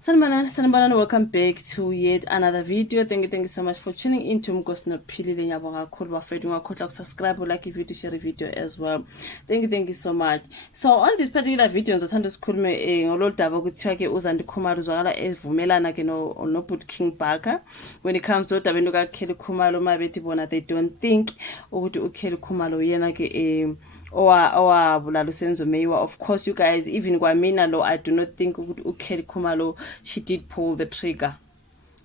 Sanibonani, welcome back to yet another video. Thank you so much for tuning in to Mkos Nophilile ngiyabonga kakhulu bafethu ungakhohlwa ukusubscribe, like video, share video as well. Thank you so much. So on this particular video ngizothanda ukukhuluma ngololu daba ukuthiwa ke uZandi Khumalo uzwakala evumelana ke no Boot King Bhaka when it comes to udabeni kaKelly Khumalo mabethi bona they don't think ukuthi uKelly Khumalo yena ke owabulala uSenzo Meyiwa. Of course you guys, even kwamina lo I do not think ukuthi uKelly Khumalo she did pull the trigger.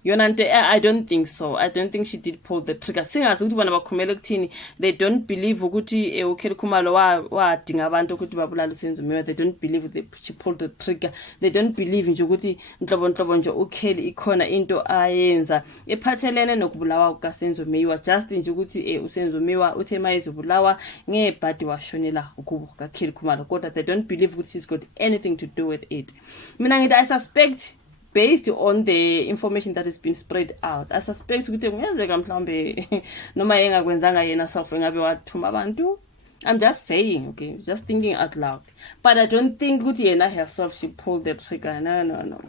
I don't think so. I don't think she did pull the trigger. Singazi ukuthi bona bakhumela ukuthini. They don't believe ukuthi uKelly Khumalo wadinga abantu ukuthi babulala uSenzo Meyiwa. They don't believe that she pulled the trigger. They don't believe nje ukuthi inhlobo nje uKelly ikhona into ayenza ephathelene nokubulawa kukaSenzo Meyiwa. Just nje ukuthi uSenzo Meyiwa uthe mayezobulawa ngebhadi washonela ukubo kaKelly Khumalo. Kodwa they don't believe ukuthi she's got anything to do with it. Mina ngithi I suspect, based on the information that has been spread out, I suspect ukuthi kungenzeka mhlawumbe noma yengakwenzanga yena self engabe wathuma abantu. I'm just saying, okay, just thinking out loud. But I don't think ukuthi yena herself she pulled the trigger. No.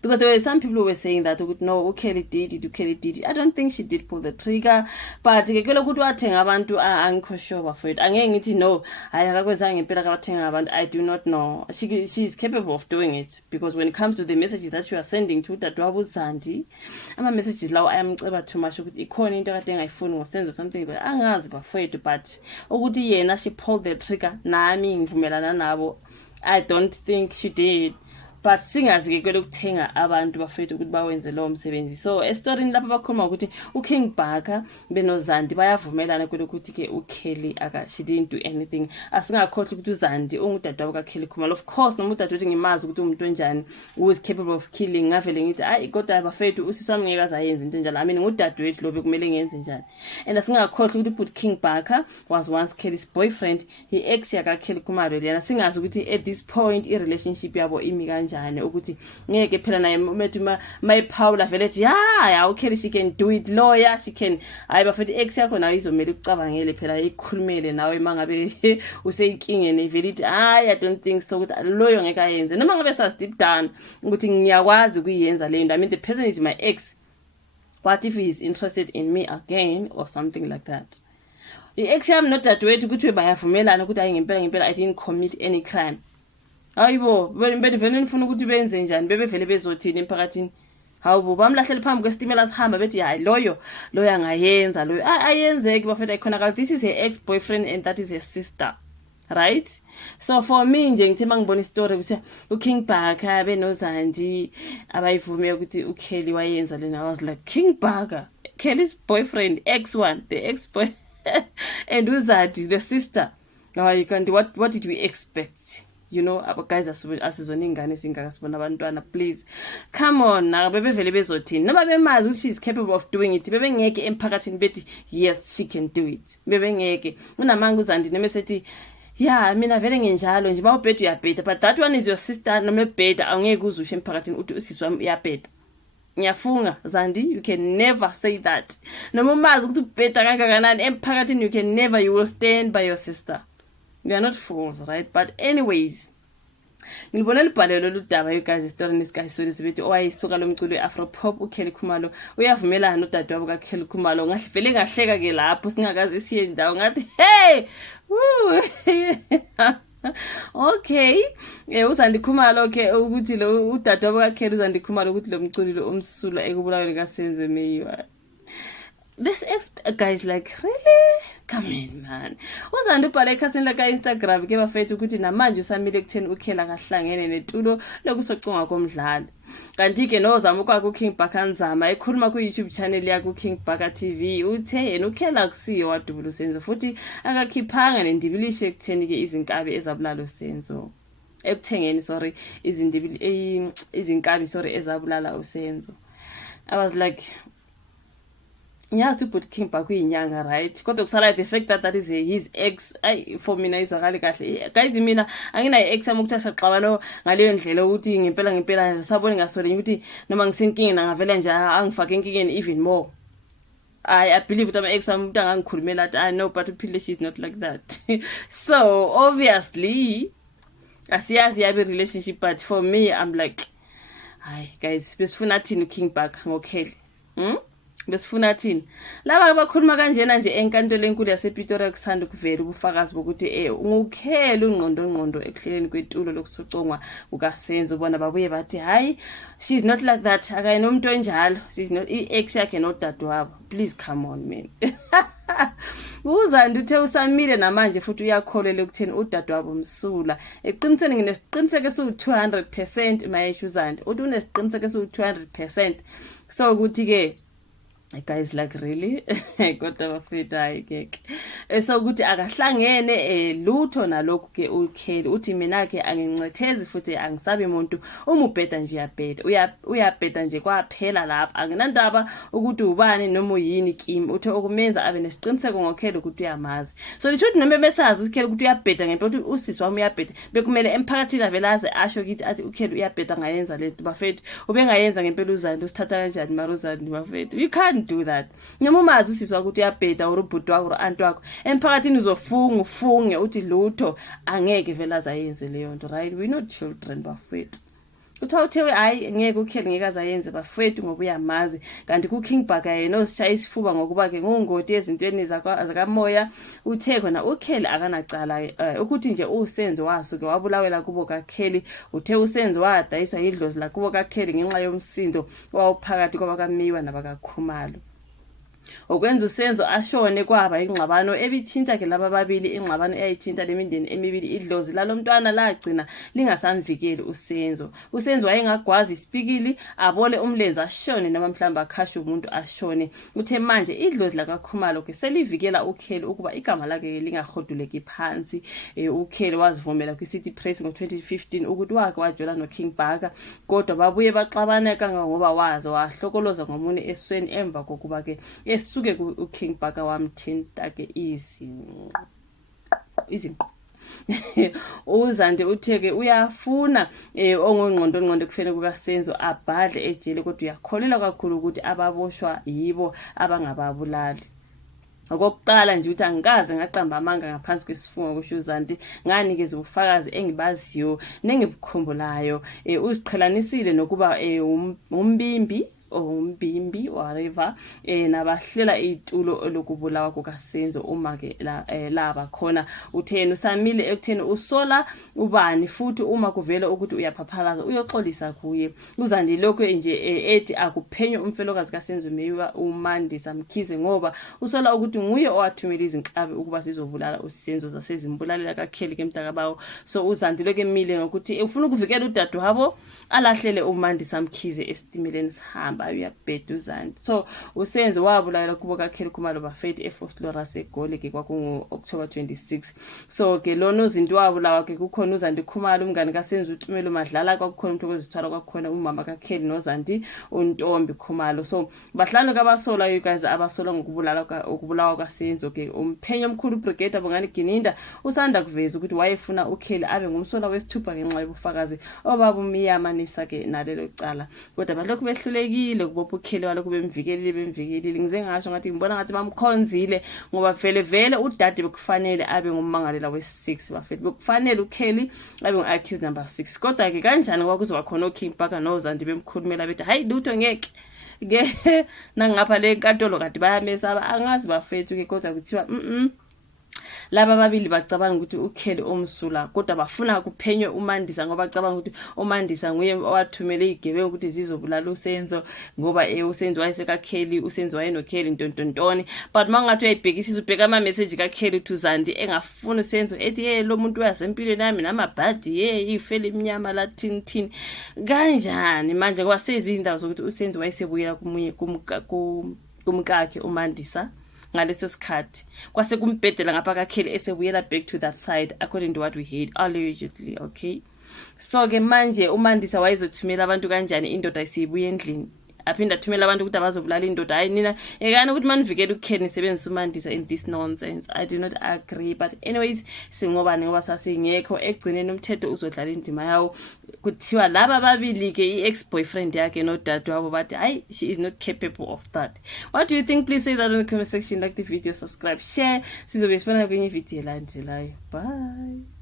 Because there were some people who were saying that no, uKelly did it. I don't think she did pull the trigger. But ngeke ukuthi wathenga abantu angikho sure bafowethu. Angeke ngithi no, ayakakwenzanga impela kabathenga abantu. I do not know. She is capable of doing it, because when it comes to the messages that you are sending to dadwabo uZandi, ama messages lawo ayamceba too much ukuthi ikhona into kade engayifuni ngosenzo something like angazi bafowethu. But ukuthi yena she pulled the trigger, nami ngivumelana nabo. I don't think she did. But singazi ke kwele ukuthenga abantu bafethu ukuthi bawenze lo msebenzi. So estoryini lapha bakhuluma ukuthi uKing Bhaka benoZandi bayavumelana kwele ukuthi ke uKelly she didn't do anything. Asingakhohlwa ukuthi uZandi ungudadewabo kaKelly Khumalo. Of course noma udadewethu ngimazi ukuthi umuntu onjani, who is capable of killing. Ngavele ngithi ayi kodwa bafethu usiswami ngeke azayenza into enjalo. I mean ngudadewethu lo bekumele ngenze njani. And asingakhohlwa ukuthi Boot King Bhaka was once Kelly's boyfriend. He ex yakaKelly Khumalo lena. Singazi ukuthi at this point I relationship yabo imi kanje ukuthi ngeke phela naye umethi mayiphawula vele ethi ya uKelly she can do it, lawyer she can. Hayi bafethu ex yakho nayo izomela ukucabangele phela ikhulumele nawe mangabe useyinkingeni vele ithi I don't think so ukuthi loyo ngeke ayenze, noma ngabe sas deep down ukuthi ngiyakwazi ukuyenza le nto. I mean the person is my ex, what if he is interested in me again or something like that. I-ex yami nodadewethu ukuthi bayavumelana ukuthi hayi ngempela I didn't commit any crime. Hayibo bevele nifuna ukuthi benze njani, bebevele bezothini emphakathini. Hawu bamlahlele phambi kwesitimela sihamba bethi hayi loyo angayenza loyo ayenzeki bafethu ikhona. This is her ex-boyfriend and that is her sister, right? So for me nje ngithi mangibona istory ukuthi uKing Bhaka benoZandi abayivume ukuthi uKelly wayenza lena. I was like, King Bhaka, Kelly's boyfriend, ex1, the ex-boy and uZandi the sister. Hayi kanti what did we expect? You know, guys asizona ingane singakasibona abantwana, please come on na bebevele bezothini noma bemazi ukuthi she is capable of doing it. Bebengeke emphakathini bethi yes she can do it. Bebengeke unamanga uZandi noma sethi yeah mina vele ngenjalo nje bawubheda uyabheda, but that one is your sister. Noma ebheda angeke uzusho emphakathini uthi usisi wami uyabheda. Ngiyafunga Zandi, you can never say that. Noma umazi ukuthi ubheda kangakanani emphakathini, you will stand by your sister. We are not fools, right? But anyways, ngibona libhalelo ludaba you guys story nesikhayiso lesibethi owayisuka lo mculo weAfropop uKelly Khumalo uyavumelana nodadewabo kaKelly Khumalo. Ngavele ngahleka ke lapho singakazi siye ndawo ngathi hey okay uZandi Khumalo ke ukuthi lo udadewabo kaKelly uZandi Khumalo ukuthi lo mculo lo umsula ekubulaweni kaSenzo Meyiwa. This guys like really come in man. uZandi ubhale ekhasini la Instagram ke bafethu ukuthi namanje usamile ekutheni uKelly akahlangene netulo lokusoconga komdlalo. Kanti ke nozama kwakho uKing Bhaka nzama ekhuluma ku YouTube channel yakhe uKing Bhaka TV uthe yena uKelly akusiyo wadubula uSenzo futhi akakhiphanga nendibilishe ekutheni ke izinkabi ezabulala uSenzo. Ekuthengeni izinkabi ezabulala uSenzo. I was like, yes, to put King Bhaka inyanga, right? Kodwa kusala the fact that is his ex. For mina izwakali kahle. Guys mina angina ex amukuthatha xabano ngaleyo ndlela ukuthi ngempela sabona ngasole ukuthi noma ngisenkingeni ngavela nje angifake enkingeni even more. I believe that my ex umuntu angangikhulumela that I know, but uphile she's not like that. So obviously asiyazi yabe relationship, but for me I'm like Hayi guys, besifuna thini uKing Bhaka ngoKelly? Besifuna thini? Laba abakhuluma kanjena nje enkantolo enkulu yasePitori kusanda kuvela ubufakazi bokuthi nguKelly ungqondo ekuhleleni kwetulo lokusucongwa ukaSenzo bona babuye bathi hayi she's not like that akayinomuntu onjalo, she's not ex yakhe nodadewabo. Please come on man. UZandi uthe usamile namanje futhi uyakholelwa ekutheni udadewabo Msula eqinisweni nginesiqiniseko esu200% mayesho uZandi uthi unesiqiniseko esu200%. So ukuthi ke guys like really kodwa bafethu hayi keke so ukuthi akahlangene lutho nalokho ke uKelly uthi mina ke angincethezi futhi angisabi umuntu umubheda nje uyabheda nje kwaphela lapha anginandaba ukuthi ubani noma uyini kimi uthe okumenza abe nesiqiniseko ngoKelly ukuthi uyamazi. So lithuthi noma besazi uKelly ukuthi uyabheda ngempela ukuthi usisi wami uyabheda bekumele emphakathini avelaze asho ukuthi athi uKelly uyabheda ngayenza lento bafethu ubengayenza ngempela uZandi usithatha kanjani maruzandi bafethu. You can't do that. Noma umazi usisi wakho ukuthi uyabheda urubhuti wakho uranti wakho emphakathini uzofunga ufunge uthi lutho angeke vela azayenze leyo nto, right? We not children bafethu. Uthiwe hayi ngeke uKelly ngeke azayenze bafethu ngoba uyamazi kanti kuKing Bhaka yena osishaya isifuba ngokuba ke ngongoti ezintweni zakamoya uthe khona uKelly akanacala ukuthi nje uSenzo wasuke wabulawela kubo kaKelly uthe uSenzo wadayiswa idlozi la kubo kaKelly ngenxa yomsindo wawuphakathi kwabakamiwa nabakaKhumalo. Okwenza uSenzo ashone kwaba ingxabano ebithinta ke laba babili ingxabano eyayithinta lemindeni emibili idlozi lalomntwana lagcina lingasamvikeli uSenzo wayengagwazi isipikili abole umlenze ashone noma mhlamba akhashe umuntu ashone. Uthe manje idlozi lakaKhumalo ke selivikela uKelly ukuba igama lakhe lingahoduleki phansi. uKelly wazivumela kwiCity Press ngo2015 ukuthi wake wajola noKing Bhaka kodwa babuye baxabana kangangoba waze wahlokoloza ngomunye esweni emva kokuba ke esuke uKing Bhaka wamthinta ke izinqo uZandi utheke uyafuna ongqondo kufene kukaSenzo abhadle ejele kodwa uyakholelwa kakhulu ukuthi ababoshwa yibo abangababulali. Okokuqala nje uthi angikaze ngaqamba amanga ngaphansi kwesifungo kusho uZandi nganikeza ubufakazi engibaziyo nengibukhumbulayo uziqhelanisile nokuba umbimbi whatever nabahlela itulo lokubulawa kukaSenzo uma ke laba khona uthena usamile ekutheni usola ubani futhi uma kuvela ukuthi uyaphaphalaza uyoxolisa kuye. uZandi lokho nje ethi akuphenye umfelokazi kaSenzo meyiwa uMandisa Mkhize ngoba usola ukuthi nguye owathumela izinkabi ukuba sizobulala uSenzo zasezimbulalela kaKelly kemntakabawo. So uZandi lokho emile ngokuthi ufuna ukuvikela udadewabo alahlele uMandisa Mkhize esitimeleni sihamba uyabheda uZandi. So uSenzo wabulalela kubo kaKelly Khumalo bafethu eFostlora seGoli ke kwakungo October 26. So ke lona uzinto wabulawa ke kukhona uZandi Khumalo umngane kaSenzo uTumelo Madlala kwakukhona umuntu ozithwala kwakukhona umama kaKelly noZandi uNtombi Khumalo. So bahlanu kabasola you guys abasola ngokubulawa kaSenzo ke umphenyo omkhulu uBrigadier Bongani Gininda usanda kuveza ukuthi wayefuna uKelly abe ngumsola wesithupha ngenxa yobufakazi obabumiyamanisa ke nalelo cala kodwa balokhu behlulekile ukubopha uKelly walokhu bemvikelile ngize ngasho ngathi ngibona ngathi bamkhonzile ngoba vele udade bekufanele abe ngummangalela wesi6 bafethu bekufanele uKelly abe ngu-accused number 6 kodwa ke kanjani kwakuzoba khona uKing Bhaka noZandi bemkhulumela bethi hayi lutho ngeke nangapha le nkantolo kade bayamesaba angazi bafethu ke kodwa kuthiwa laba babili bacabanga ukuthi uKelly omsula kodwa bafuna kuphenywe uMandisa ngoba bacabanga ukuthi uMandisa nguye owathumele igebengu ukuthi zizobulala uSenzo ngoba uSenzo wayesekaKelly uSenzo wayenoKelly ntontontoni. But mangathi uyayibhekisisa ubheka ama message kaKelly uZandi engafuna uSenzo ethi lo muntu uyasempilweni nami namabhadi ifele eminyama la thini kanjani manje kwasezindawo zokuthi uSenzo wayesebuyela kumunye kumkakhe uMandisa ngaleso sikhathi kwase kumbhedela ngapha kaKelly esebuyela back to that side according to what we heard allegedly. Okay, so ke manje uMandisa wayezothumela abantu kanjani indoda isibuye endlini aphinda athumela abantu ukuthi abazobulala indoda hayi nina ekani ukuthi manivikele uKelly nisebenzisa uMandisa in this nonsense. I do not agree, but anyways singobani ngoba sasingekho egcineni umthetho uzodlala indima yawo. Kuthiwa laba babili ke i-ex-boyfriend yakhe nodadewabo bathi hayi she is not capable of that. What do you think? Please say that in the comment section, like the video, subscribe, share. Sizobe sibona kwenye video elandelayo. Bye.